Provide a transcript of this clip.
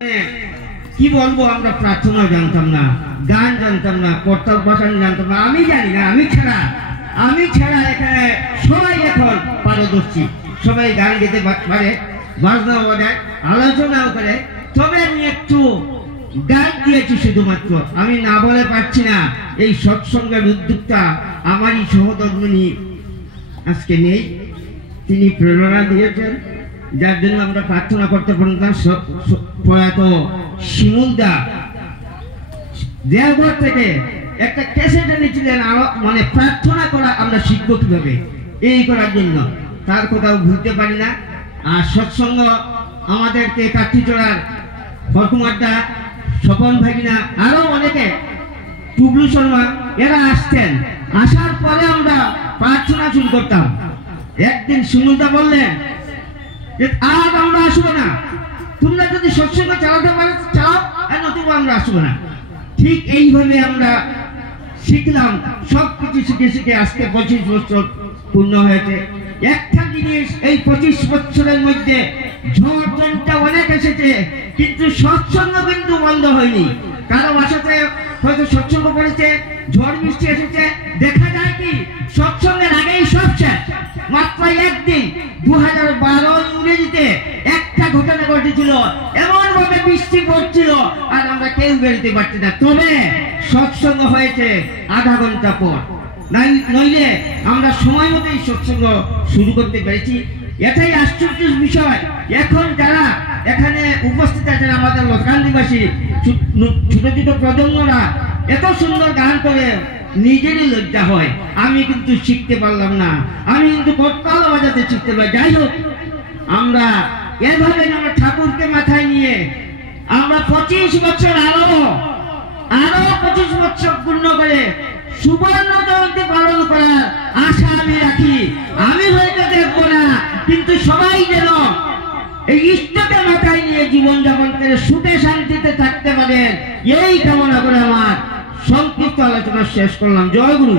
কি বলবো, আমরা প্রার্থনা জানতাম না, গান জানতাম না, কর্তা উপাসনা জানতাম না। আমি জানি না, আমি ছাড়া এখানে সবাই এখন পারদর্শী, সবাই গান গেতে পারে, বাজনাও বাজায়, আলোচনাও করে। তবে আমি একটু গান দিয়েছি শুধুমাত্র, আমি না বলে পারছি না। এই সৎসঙ্গের উদ্যোক্তা আমারই সহধর্মিণী আজকে নেই, তিনি প্রেরণা দিয়েছেন, যার জন্য আমরা প্রার্থনা করতে পারলাম। প্রয়াত শিমুলদা দেওঘর থেকে একটা ক্যাসেট এনেছিলেন, মানে প্রার্থনা করা আমরা শিখবো কিভাবে, এই করার জন্য। তার কোথাও ভুলতে পারি না। আর সৎসঙ্গ আমাদেরকে কাঠিচড়ার হরকুমারদা, স্বপন ভাগিনা, আরো অনেকে, টুবলু শর্মা, এরা আসতেন। আসার পরে আমরা প্রার্থনা শুরু করতাম। একদিন শিমুলদা বললেন, আর আমরা আসবো না, তোমরা যদি সৎসঙ্গ চালাতে পারো চালাও, আর নতুবা আমরা আসবো না। ঠিক এইভাবে আমরা শিখলাম, সবকিছু শিখে শিখে আজকে 25 বছর পূর্ণ হয়েছে। একটা জিনিস, এই 25 বছরের মধ্যে ঝড় টনটা অনেক এসেছে, কিন্তু সৎসঙ্গ কিন্তু বন্ধ হয়নি। কারো বাসাতে হয়তো সৎসঙ্গ করেছে, ঝড় বৃষ্টি এসেছে, দেখা যায় কি সৎসঙ্গের আগেই সব শেষ। মাত্র একদিন 2012 ইংরেজিতে একটা ঘটনা ঘটেছিল, এমন ভাবে বৃষ্টি পড়ছিল আর আমরা কেউ বেরোতে পারছি না। তবে সৎসঙ্গ হয়েছে আধা ঘন্টা পর, নইলে আমরা সময় মতোই সৎসঙ্গ শুরু করতে পেরেছি। এটাই আশ্চর্যের বিষয়। এখন যারা এখানে উপস্থিত আছেন, আমাদের লোকাল নিবাসী ছোট ছোট প্রজন্মরা এত সুন্দর গান করে, নিজেরই লজ্জা হয়। আমি কিন্তু শিখতে পারলাম না, আমি কিন্তু করতাল বাজাতে শিখতে পারি। যাই হোক, আমরা এভাবে আমরা ঠাকুরকে মাথায় নিয়ে আমরা 25 বছর আরো 25 বছর পূর্ণ করে সুবর্ণ জয়ন্তী পালন করার আশা আমি রাখি। আমি হয়তো দেখবো না, কিন্তু সবাই যেন এই ইষ্টকে মাথায় নিয়ে জীবনযাপন করে সুখে শান্তিতে থাকতে পারেন, এই কামনা করে আমার সংক্ষিপ্ত আলোচনা শেষ করলাম। জয় গুরু।